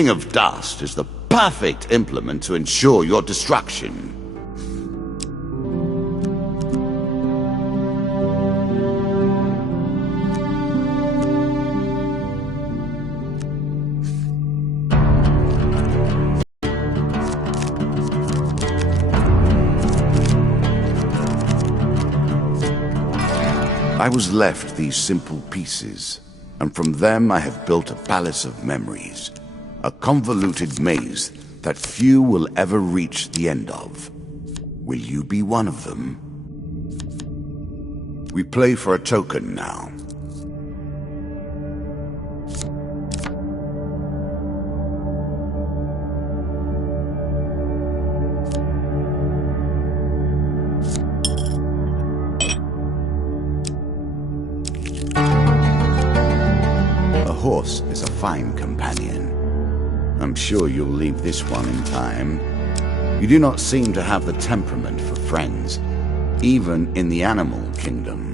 Ring of Dust is the perfect implement to ensure your destruction. I was left these simple pieces, and from them I have built a palace of memories. A convoluted maze that few will ever reach the end of. Will you be one of them? We play for a token now. A horse is a fine companion. I'm sure you'll leave this one in time. You do not seem to have the temperament for friends, even in the animal kingdom.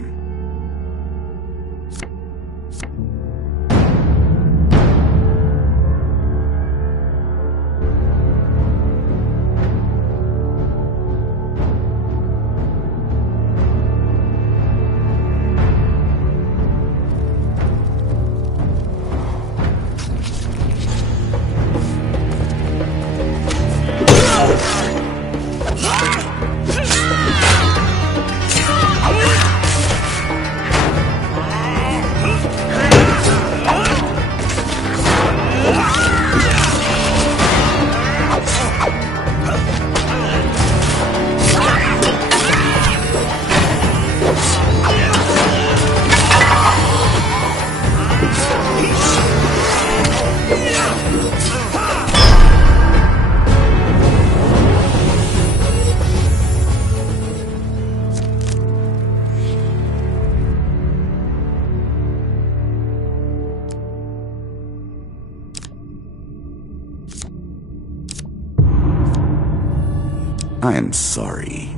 I am sorry.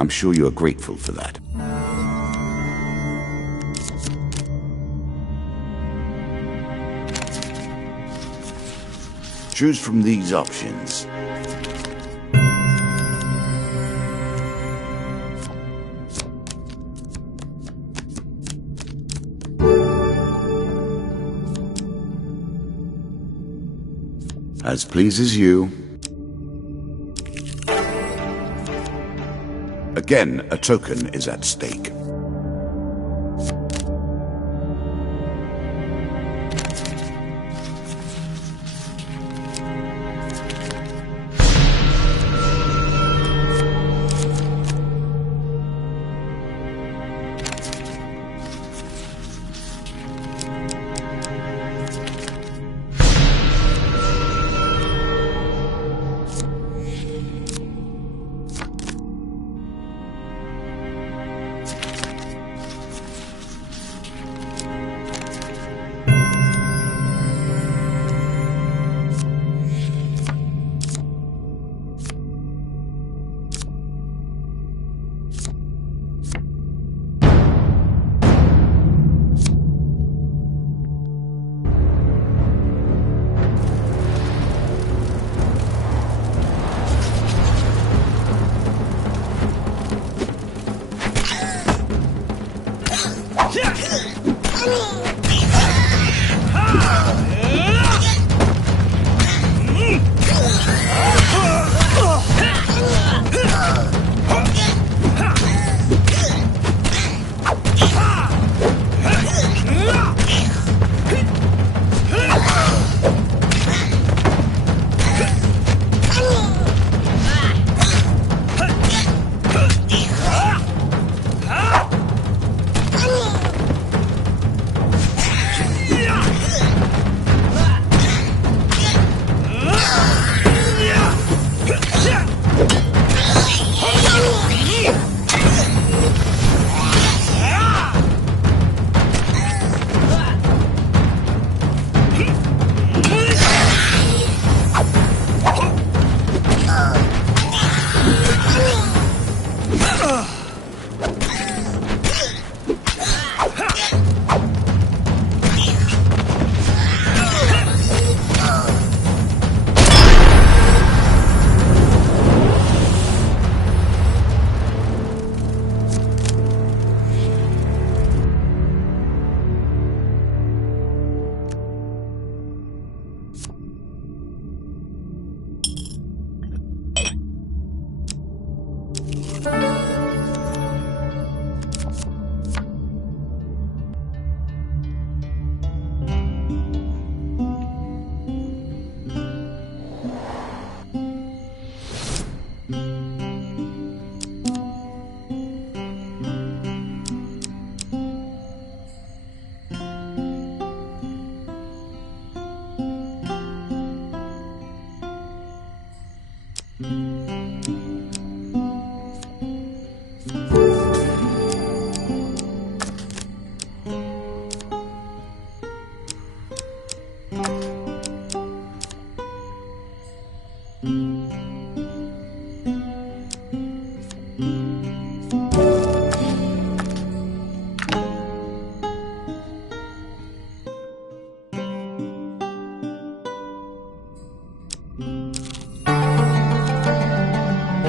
I'm sure you are grateful for that. Choose from these options. As pleases you. Again, a token is at stake.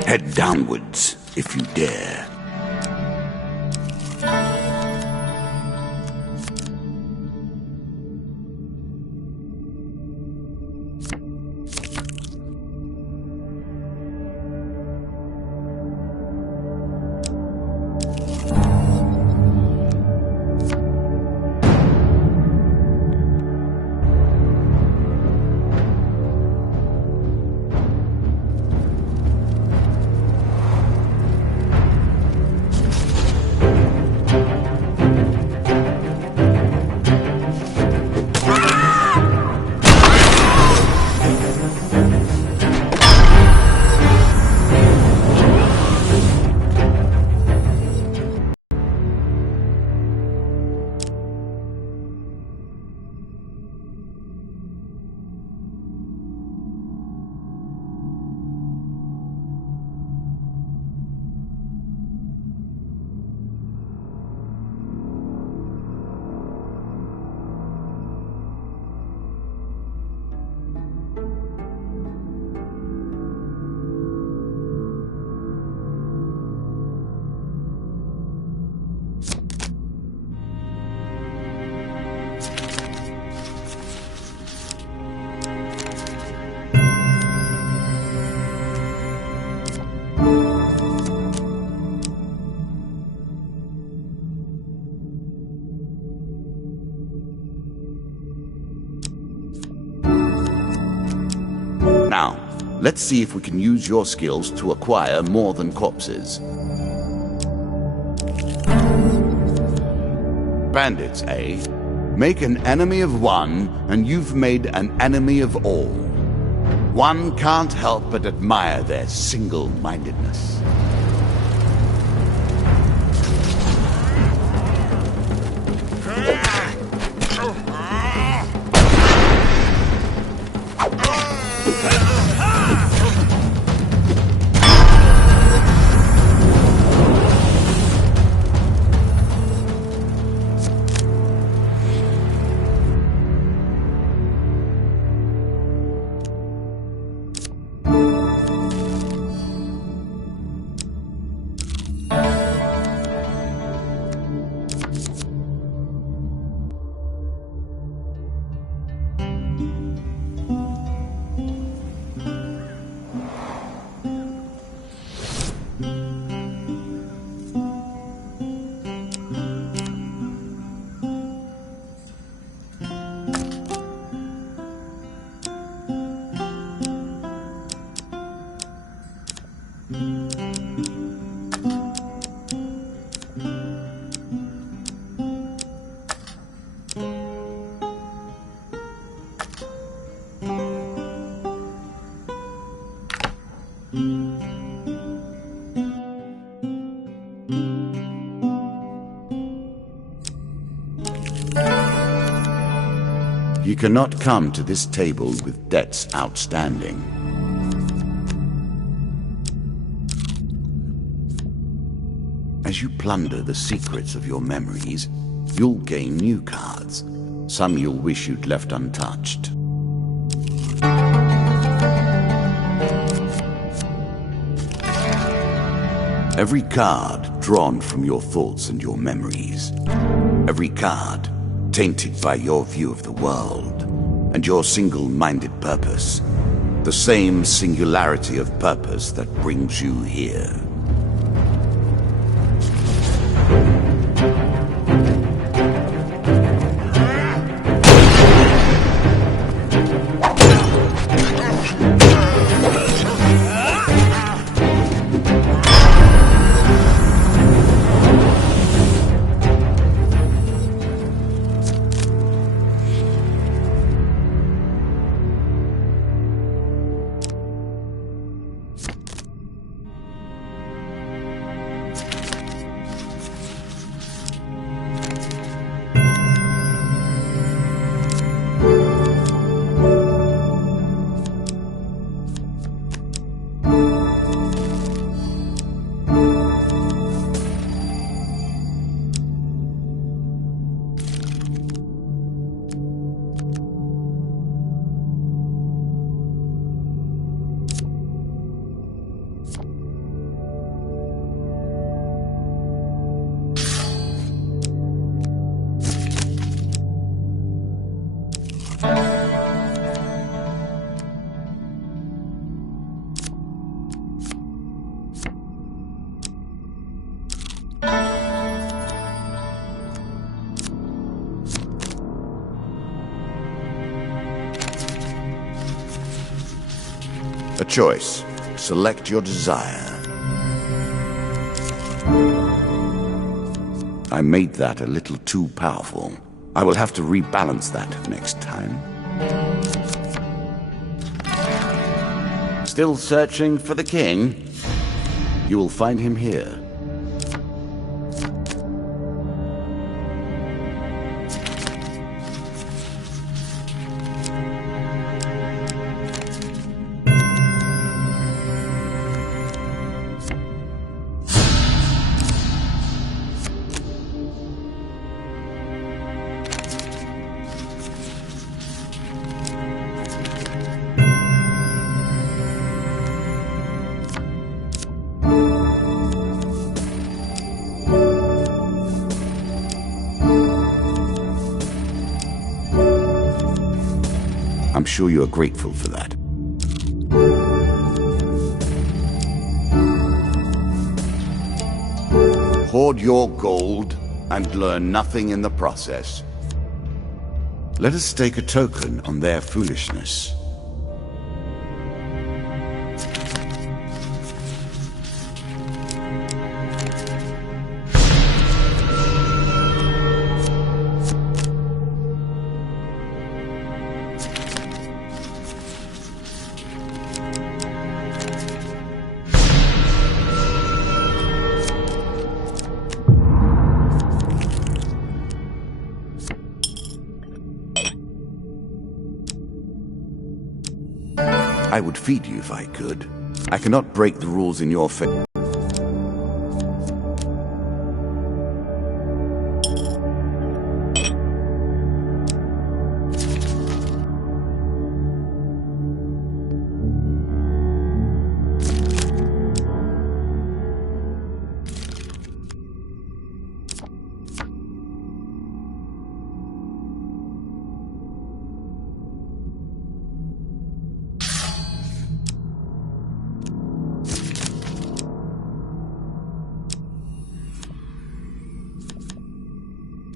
Head downwards, if you dare. Now, let's see if we can use your skills to acquire more than corpses. Bandits, eh? Make an enemy of one, and you've made an enemy of all. One can't help but admire their single-mindedness. You cannot come to this table with debts outstanding. As you plunder the secrets of your memories, you'll gain new cards. Some you'll wish you'd left untouched. Every card drawn from your thoughts and your memories. Every card tainted by your view of the world and your single-minded purpose. The same singularity of purpose that brings you here. A choice. Select your desire. I made that a little too powerful. I will have to rebalance that next time. Still searching for the king? You will find him here. I'm sure you are grateful for that. Hoard your gold and learn nothing in the process. Let us stake a token on their foolishness. I would feed you if I could. I cannot break the rules in your favor.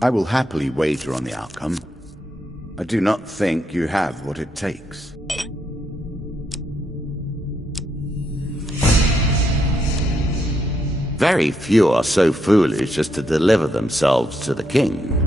I will happily wager on the outcome. I do not think you have what it takes. Very few are so foolish as to deliver themselves to the king.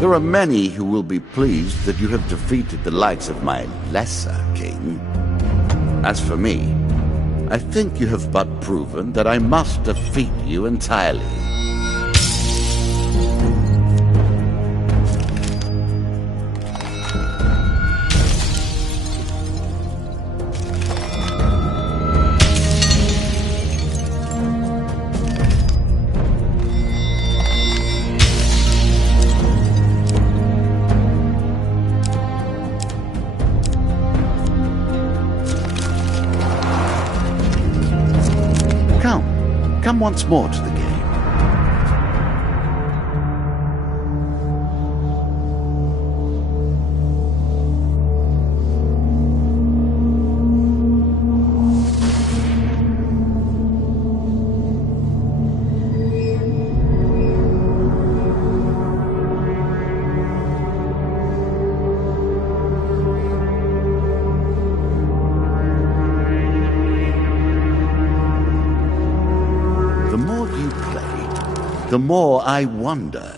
There are many who will be pleased that you have defeated the likes of my lesser king. As for me, I think you have but proven that I must defeat you entirely. Come once more to the game. The more I wonder.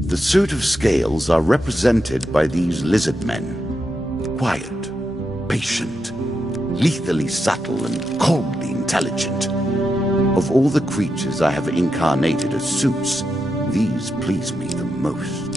The suit of scales are represented by these lizard men. Quiet, patient, lethally subtle, and coldly intelligent. Of all the creatures I have incarnated as suits, these please me the most.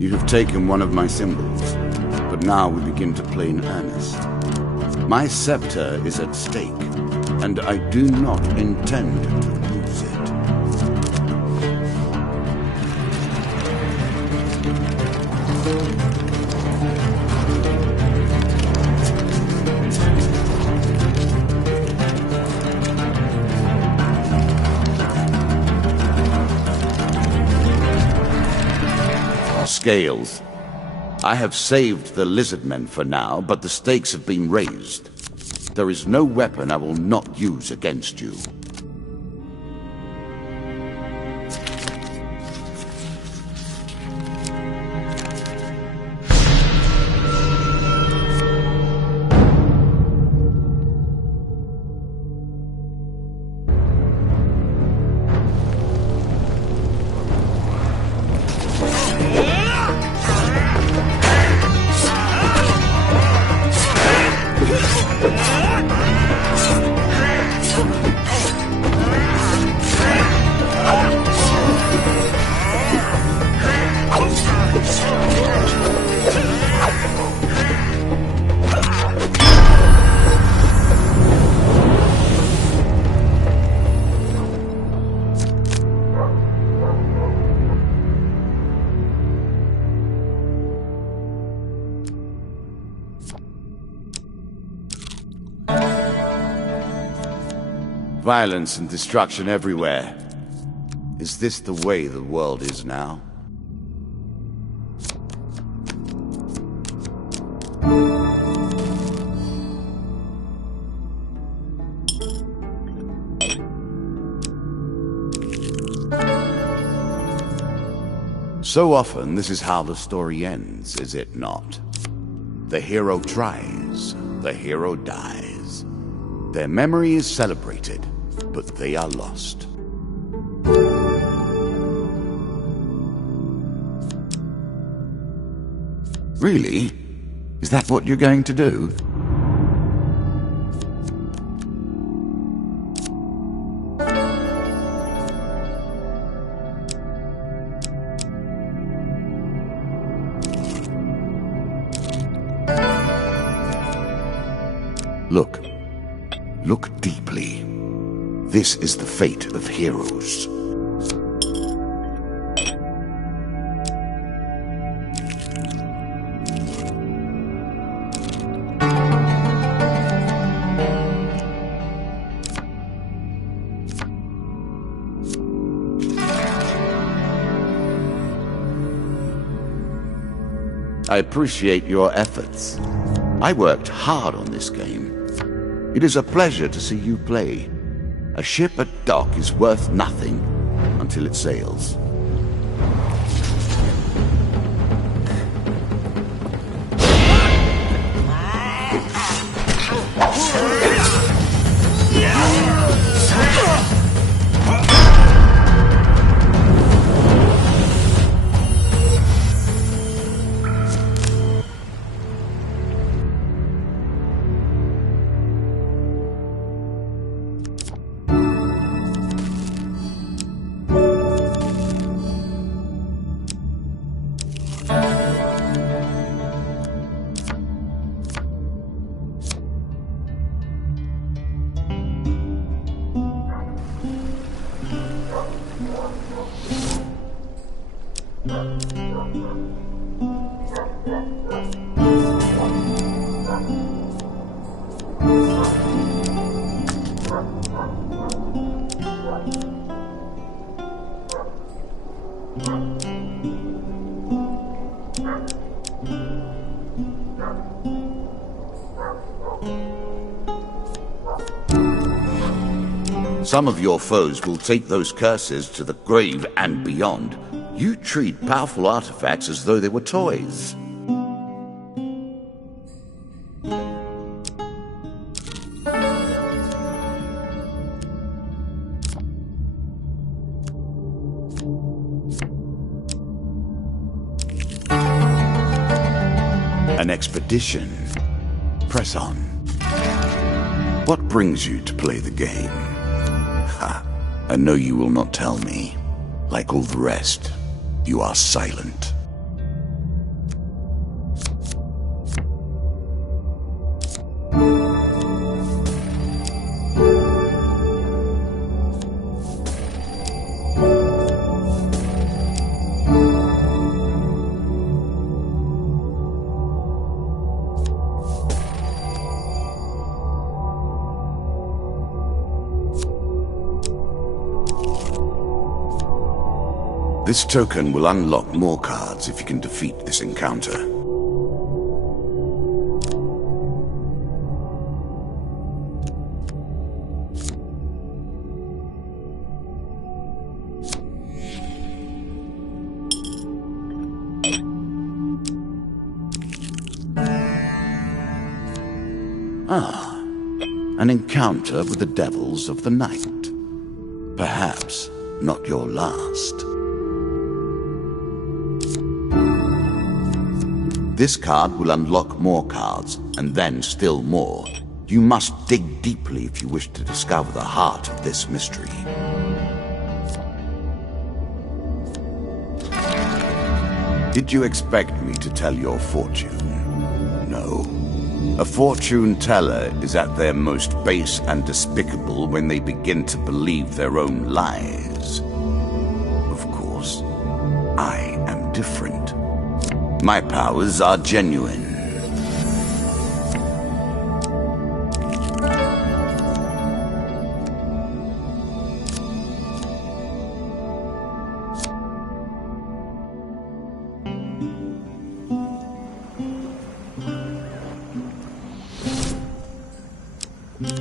You have taken one of my symbols, but now we begin to play in earnest. My scepter is at stake, and I do not intend to lose it. Scales. I have saved the lizard men for now, but the stakes have been raised. There is no weapon I will not use against you. Violence and destruction everywhere. Is this the way the world is now? So often, this is how the story ends, is it not? The hero tries, the hero dies. Their memory is celebrated, but they are lost. Really? Is that what you're going to do? Look. Look deeply. This is the fate of heroes. I appreciate your efforts. I worked hard on this game. It is a pleasure to see you play. A ship at dock is worth nothing until it sails. Some of your foes will take those curses to the grave and beyond. You treat powerful artifacts as though they were toys. An expedition. Press on. What brings you to play the game? Ha! I know you will not tell me. Like all the rest, you are silent. This token will unlock more cards if you can defeat this encounter. Ah, an encounter with the devils of the night. Perhaps not your last. This card will unlock more cards, and then still more. You must dig deeply if you wish to discover the heart of this mystery. Did you expect me to tell your fortune? No. A fortune teller is at their most base and despicable when they begin to believe their own lies. Of course, I am different. My powers are genuine. With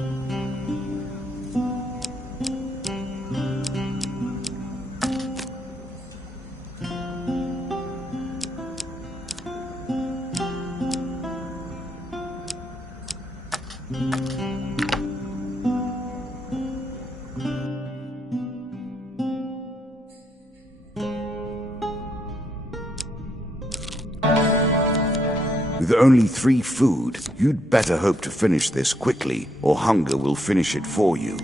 only 3 food, you'd better hope to finish this quickly, or hunger will finish it for you.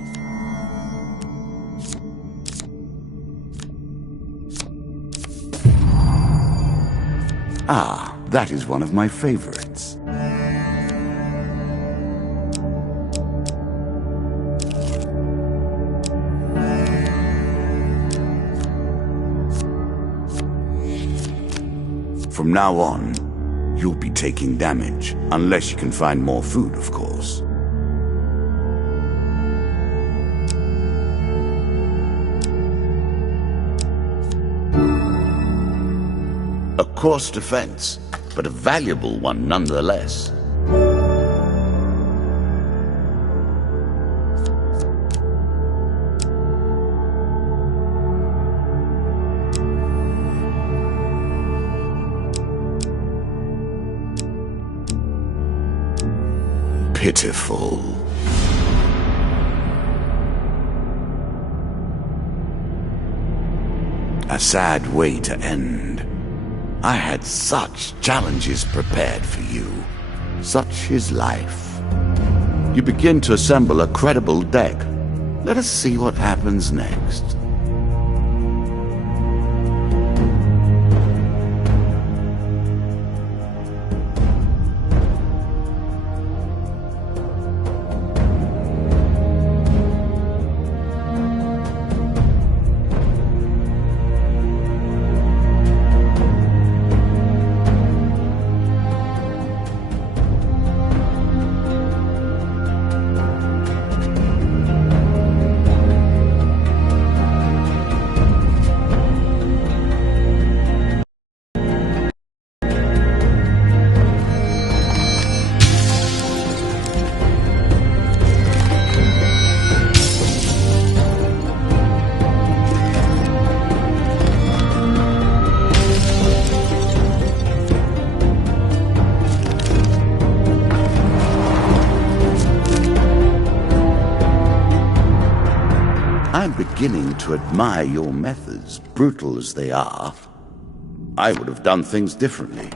Ah, that is one of my favorites. From now on, you'll be taking damage, unless you can find more food, of course. A coarse defense, but a valuable one nonetheless. Pitiful. A sad way to end. I had such challenges prepared for you. Such is life. You begin to assemble a credible deck. Let us see what happens next. I'm beginning to admire your methods, brutal as they are. I would have done things differently.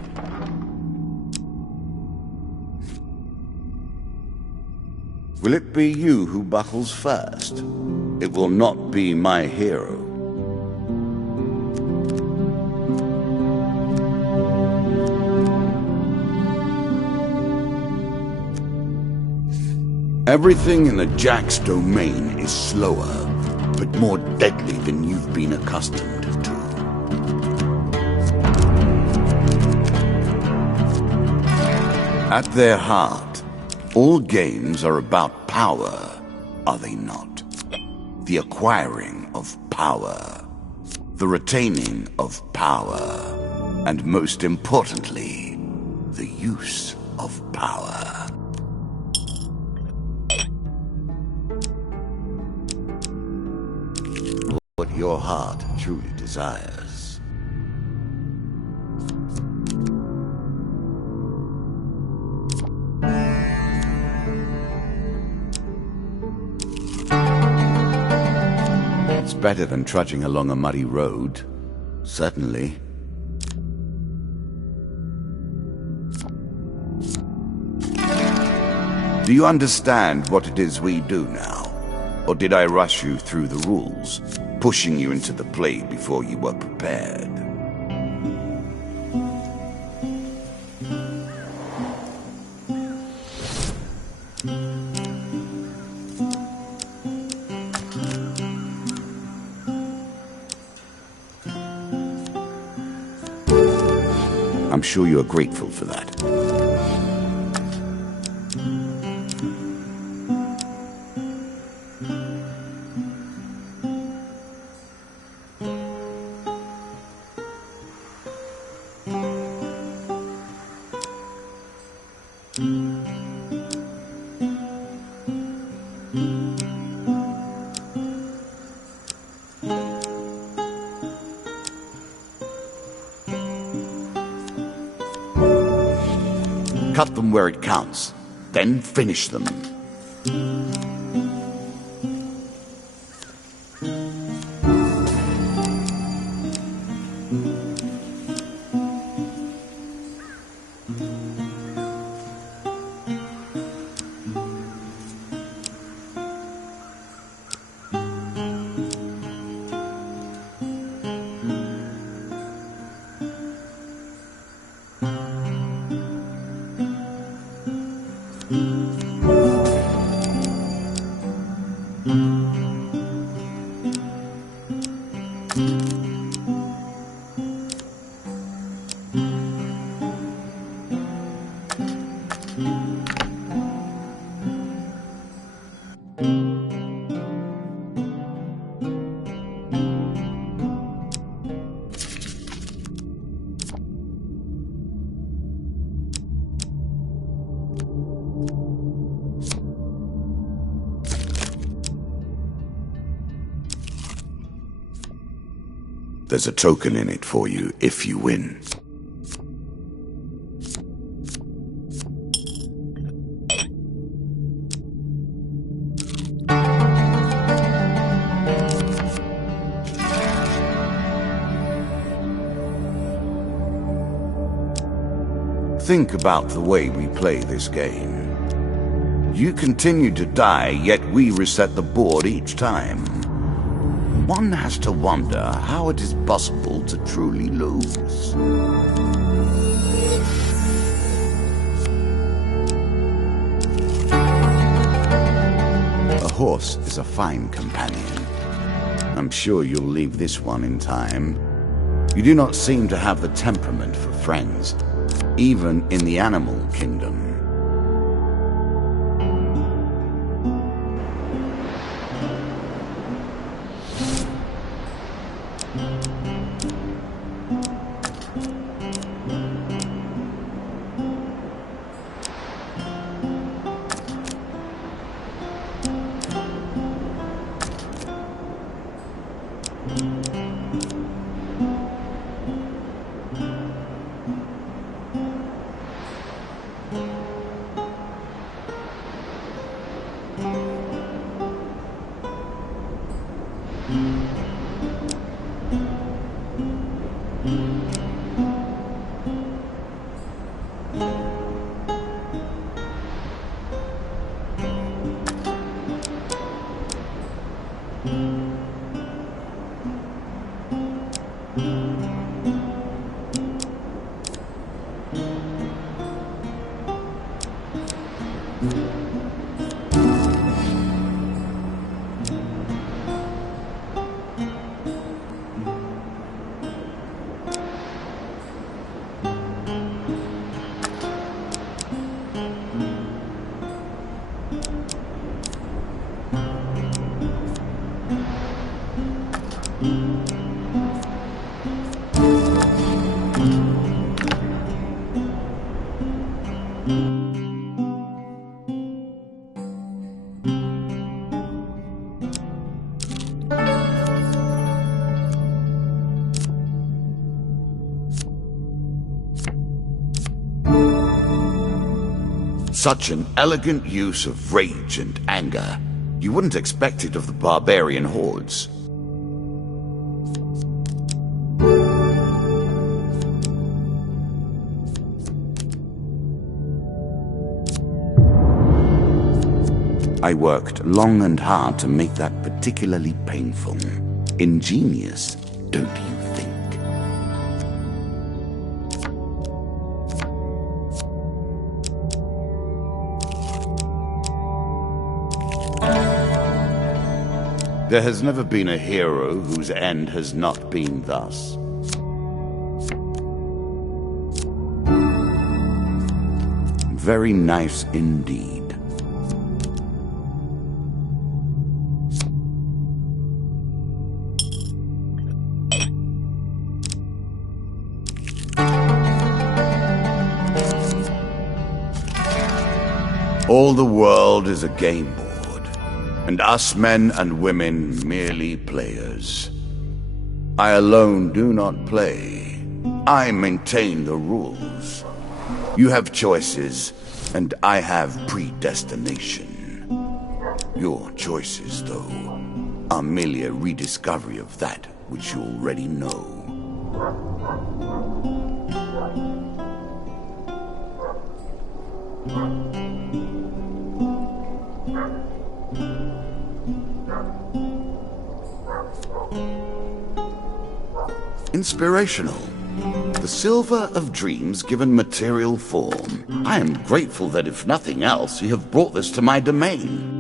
Will it be you who buckles first? It will not be my hero. Everything in the Jack's domain is slower, but more deadly than you've been accustomed to. At their heart, all games are about power, are they not? The acquiring of power, the retaining of power, and most importantly, the use of power. What your heart truly desires. It's better than trudging along a muddy road, certainly. Do you understand what it is we do now? Or did I rush you through the rules, pushing you into the play before you were prepared? I'm sure you are grateful for that. Cut them where it counts, then finish them. There's a token in it for you if you win. Think about the way we play this game. You continue to die, yet we reset the board each time. One has to wonder how it is possible to truly lose. A horse is a fine companion. I'm sure you'll leave this one in time. You do not seem to have the temperament for friends, even in the animal kingdom. Such an elegant use of rage and anger. You wouldn't expect it of the barbarian hordes. I worked long and hard to make that particularly painful. Ingenious, don't you think? There has never been a hero whose end has not been thus. Very nice indeed. All the world is a game board, and us men and women merely players. I alone do not play. I maintain the rules. You have choices, and I have predestination. Your choices, though, are merely a rediscovery of that which you already know. Inspirational. The silver of dreams given material form. I am grateful that, if nothing else, you have brought this to my domain.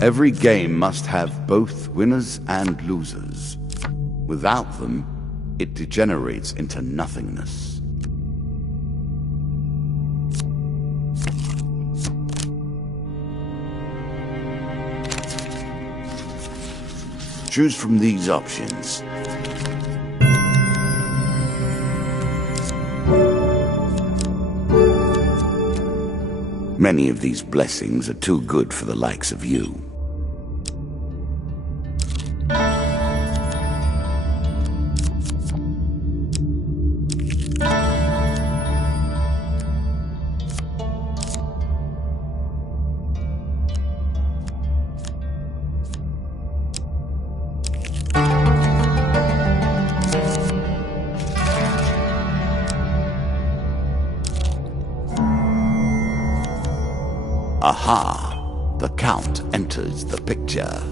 Every game must have both winners and losers. Without them, it degenerates into nothingness. Choose from these options. Many of these blessings are too good for the likes of you. Aha! The Count enters the picture.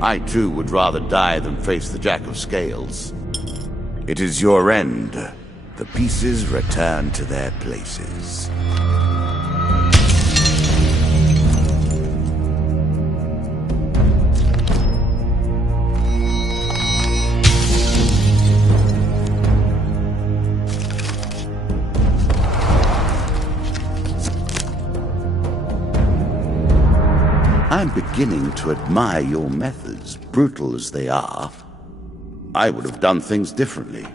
I too would rather die than face the Jack of Scales. It is your end. The pieces return to their places. I'm beginning to admire your methods, brutal as they are. I would have done things differently.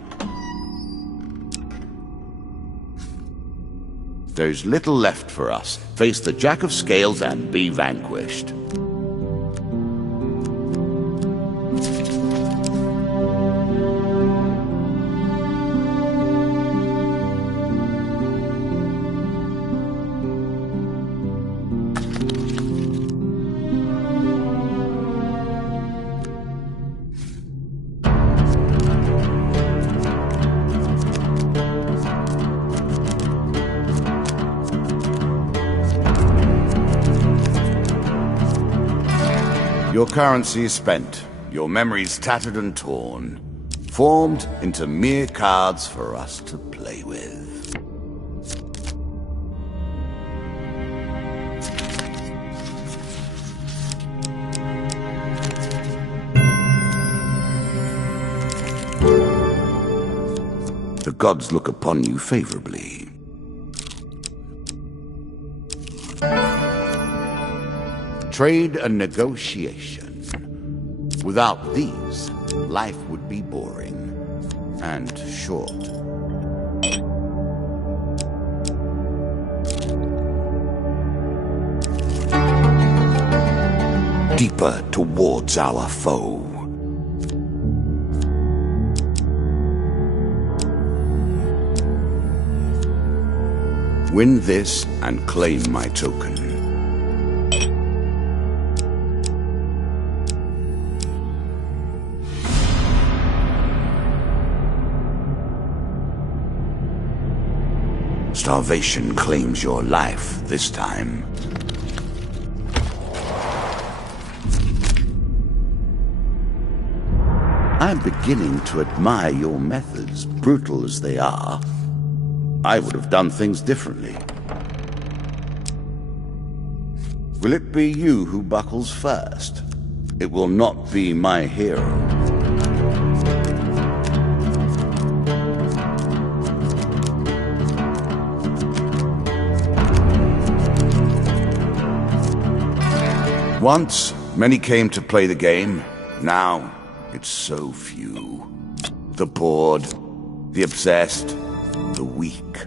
There's little left for us. Face the Jack of Scales and be vanquished. Your currency is spent, your memories tattered and torn, formed into mere cards for us to play with. The gods look upon you favorably. Trade and negotiation. Without these, life would be boring and short. Deeper towards our foe. Win this and claim my token. Starvation claims your life this time. I'm beginning to admire your methods, brutal as they are. I would have done things differently. Will it be you who buckles first? It will not be my hero. Once, many came to play the game. Now, it's so few. The bored, the obsessed, the weak.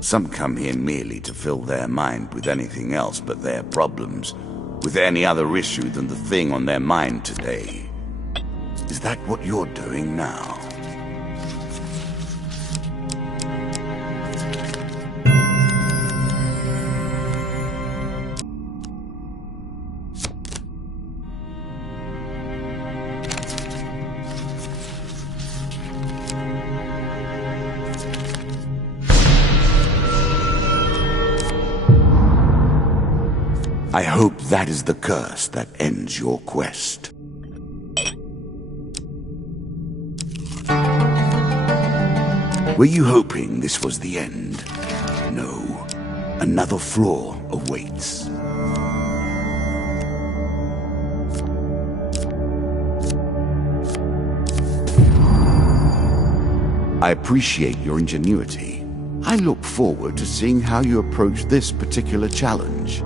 Some come here merely to fill their mind with anything else but their problems, with any other issue than the thing on their mind today. Is that what you're doing now? I hope that is the curse that ends your quest. Were you hoping this was the end? No. Another flaw awaits. I appreciate your ingenuity. I look forward to seeing how you approach this particular challenge.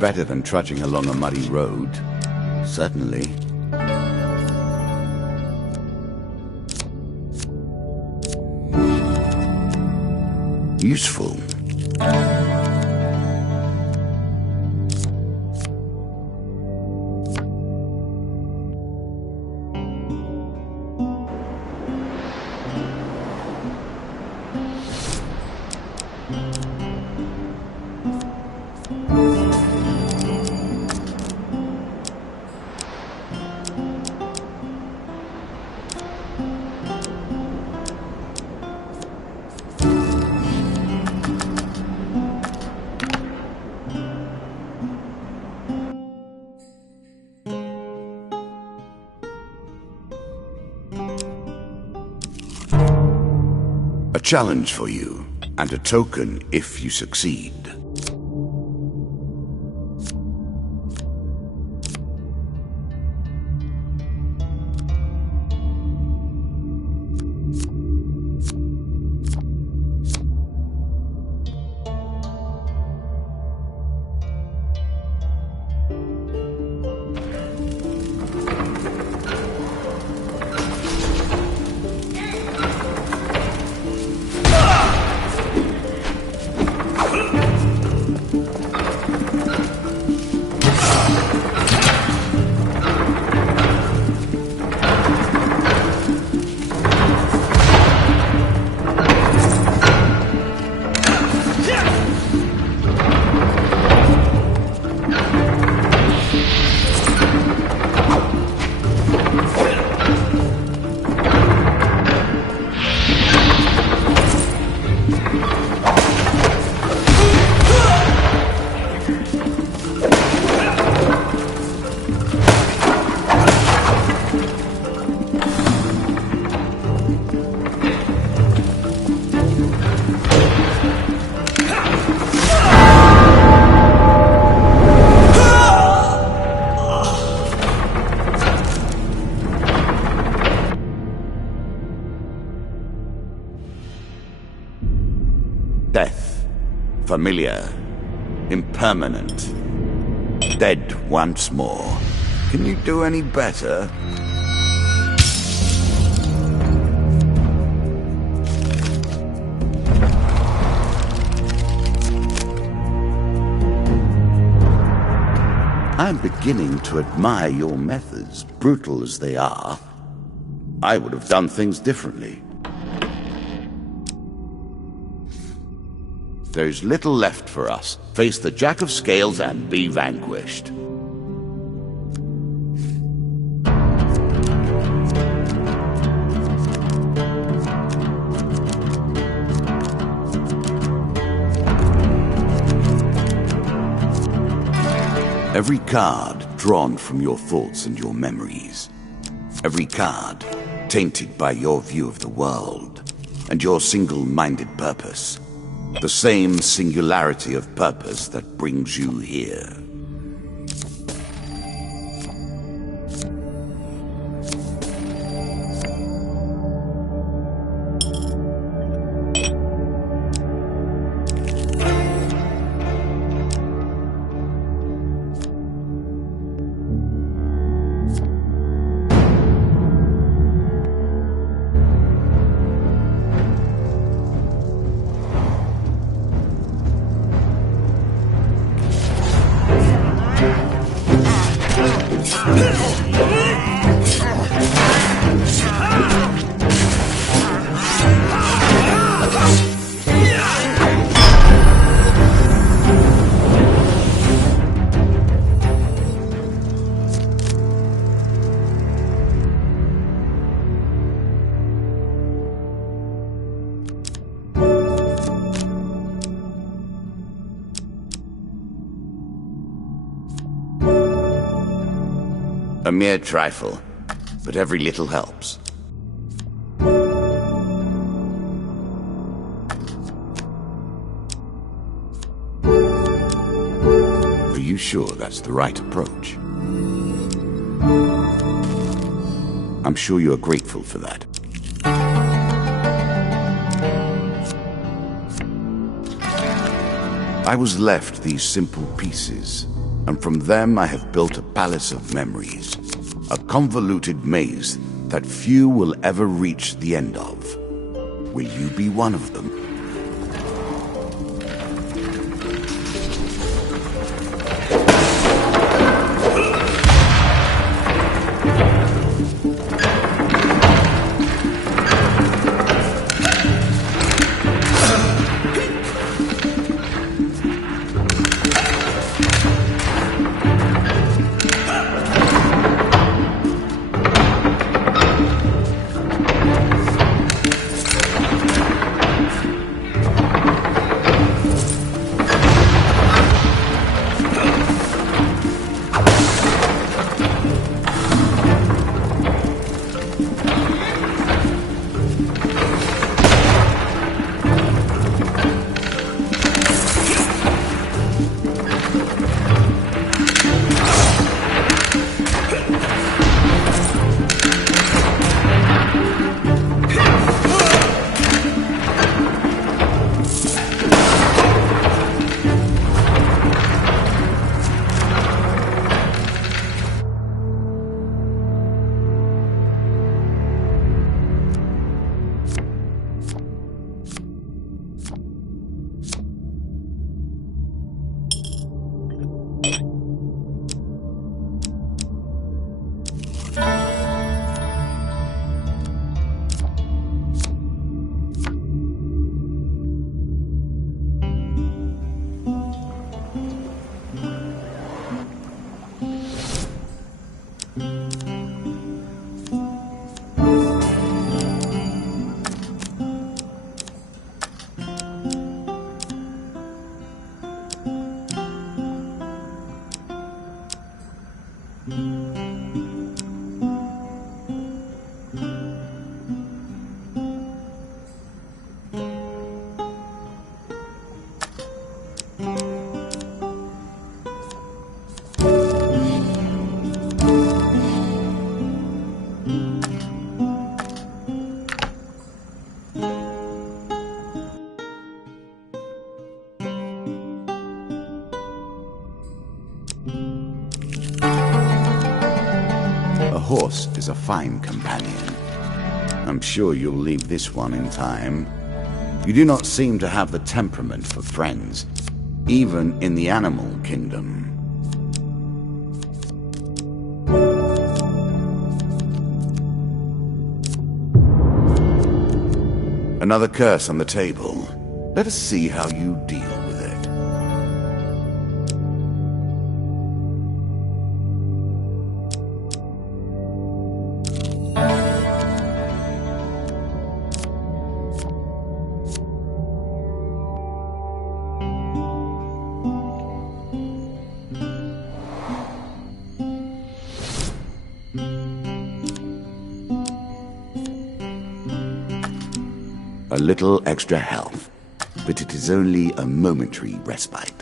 Better than trudging along a muddy road. Certainly. Useful. A challenge for you, and a token if you succeed. Familiar. Impermanent. Dead once more. Can you do any better? I'm beginning to admire your methods, brutal as they are. I would have done things differently. There's little left for us. Face the Jack of Scales and be vanquished. Every card drawn from your thoughts and your memories. Every card tainted by your view of the world and your single-minded purpose. The same singularity of purpose that brings you here. A mere trifle, but every little helps. Are you sure that's the right approach? I'm sure you are grateful for that. I was left these simple pieces, and from them I have built a palace of memories, a convoluted maze that few will ever reach the end of. Will you be one of them? horse is a fine companion. I'm sure you'll leave this one in time. You do not seem to have the temperament for friends, even in the animal kingdom. Another curse on the table. Let us see how you deal with it. A little extra health, but it is only a momentary respite.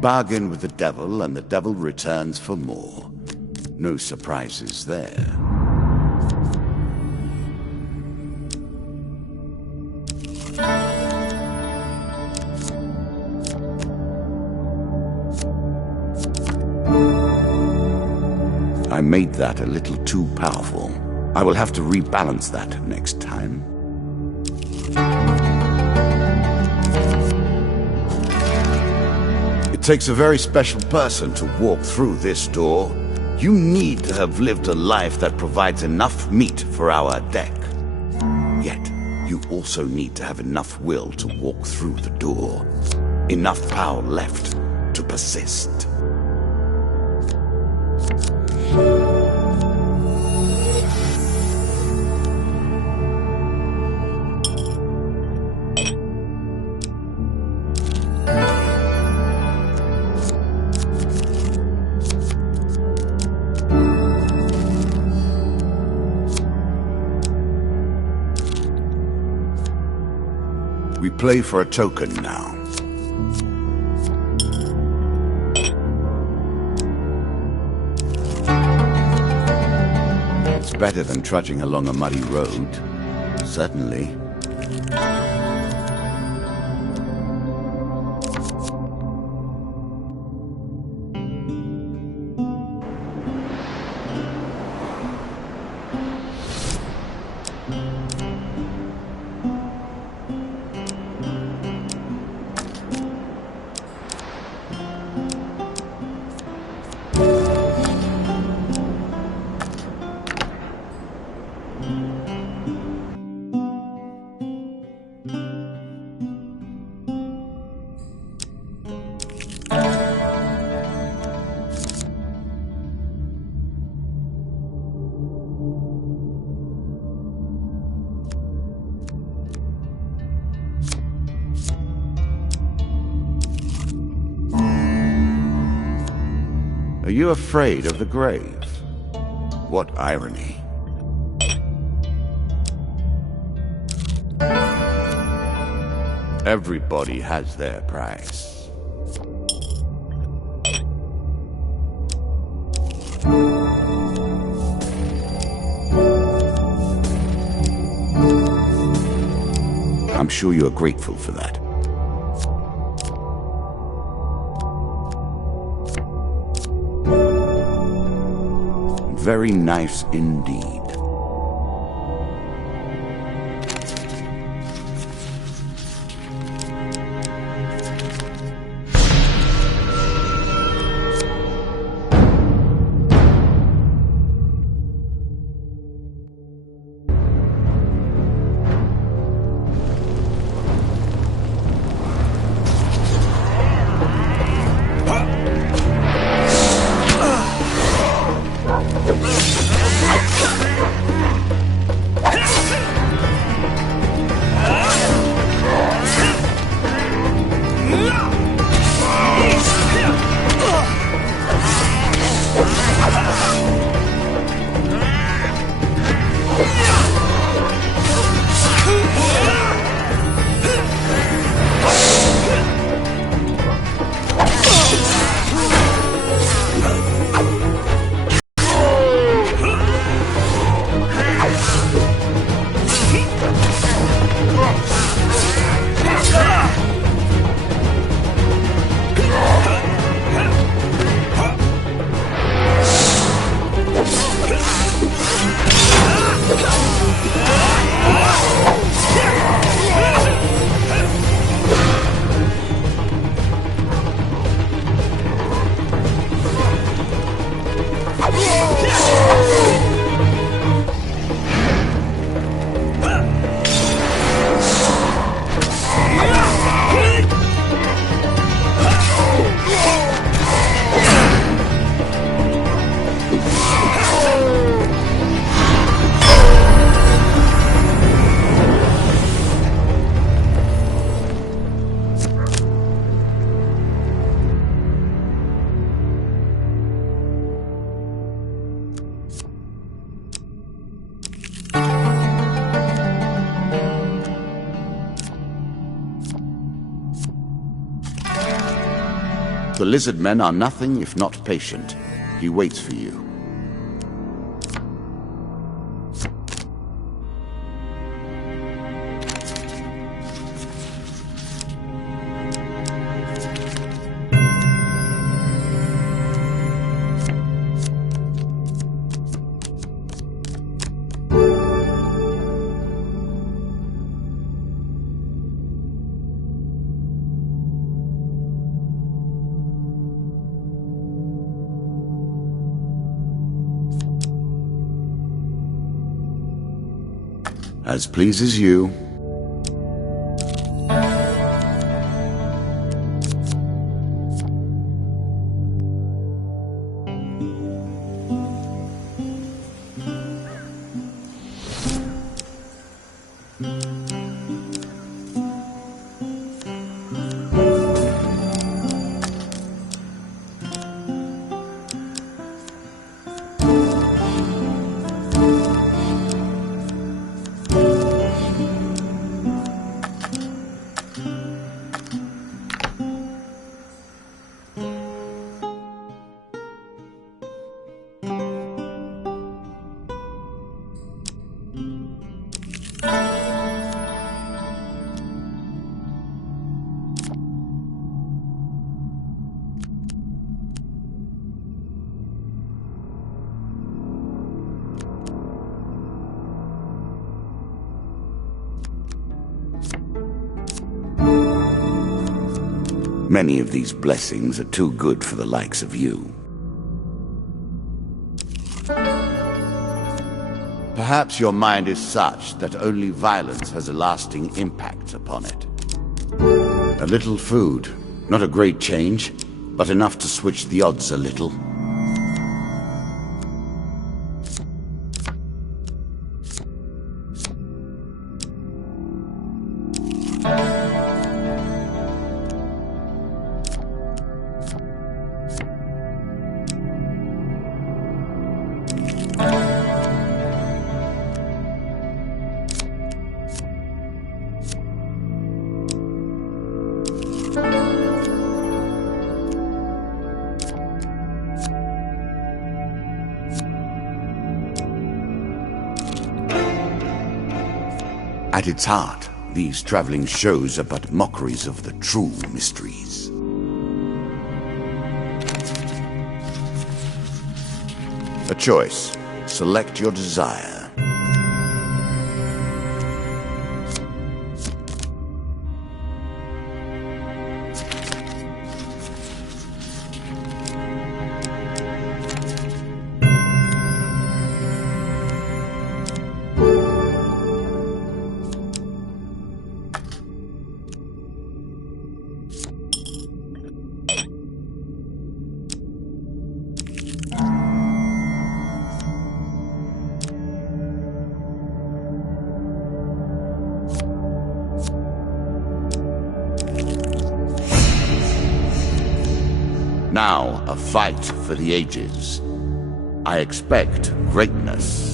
Bargain with the devil, and the devil returns for more. No surprises there. I made that a little too powerful. I will have to rebalance that next time. It takes a very special person to walk through this door. You need to have lived a life that provides enough meat for our deck. Yet, you also need to have enough will to walk through the door. Enough power left to persist. We play for a token now. It's better than trudging along a muddy road. Certainly. Are you afraid of the grave? What irony. Everybody has their price. I'm sure you are grateful for that. Very nice indeed. The lizard men are nothing if not patient. He waits for you. As pleases you. Many of these blessings are too good for the likes of you. Perhaps your mind is such that only violence has a lasting impact upon it. A little food, not a great change, but enough to switch the odds a little. At its heart, these traveling shows are but mockeries of the true mysteries. A choice. Select your desire. Now, a fight for the ages. I expect greatness.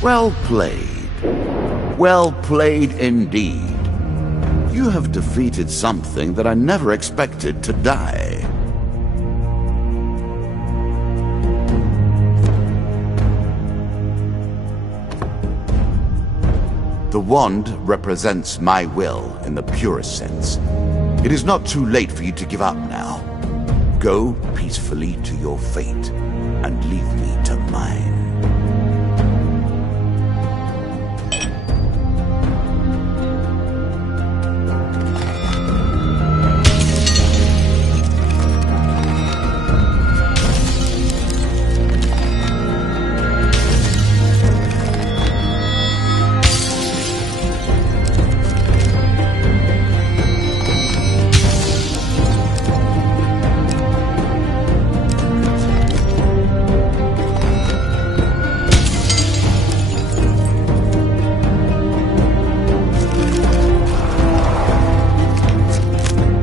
Well played. Well played indeed. You have defeated something that I never expected to die. The wand represents my will in the purest sense. It is not too late for you to give up now. Go peacefully to your fate and leave me to mine.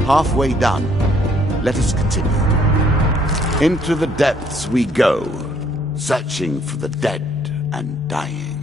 Halfway done. Let us continue. Into the depths we go, searching for the dead and dying.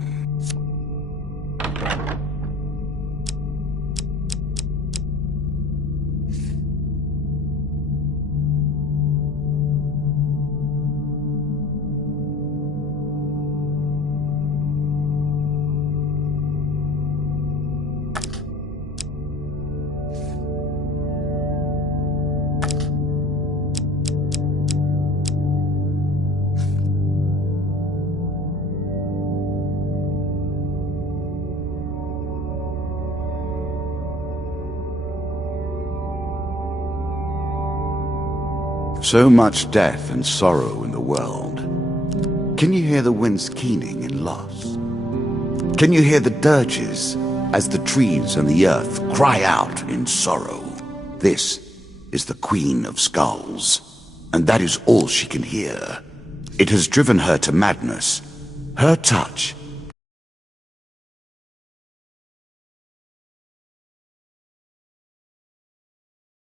So much death and sorrow in the world. Can you hear the winds keening in loss? Can you hear the dirges as the trees and the earth cry out in sorrow? This is the Queen of Skulls, and that is all she can hear. It has driven her to madness. Her touch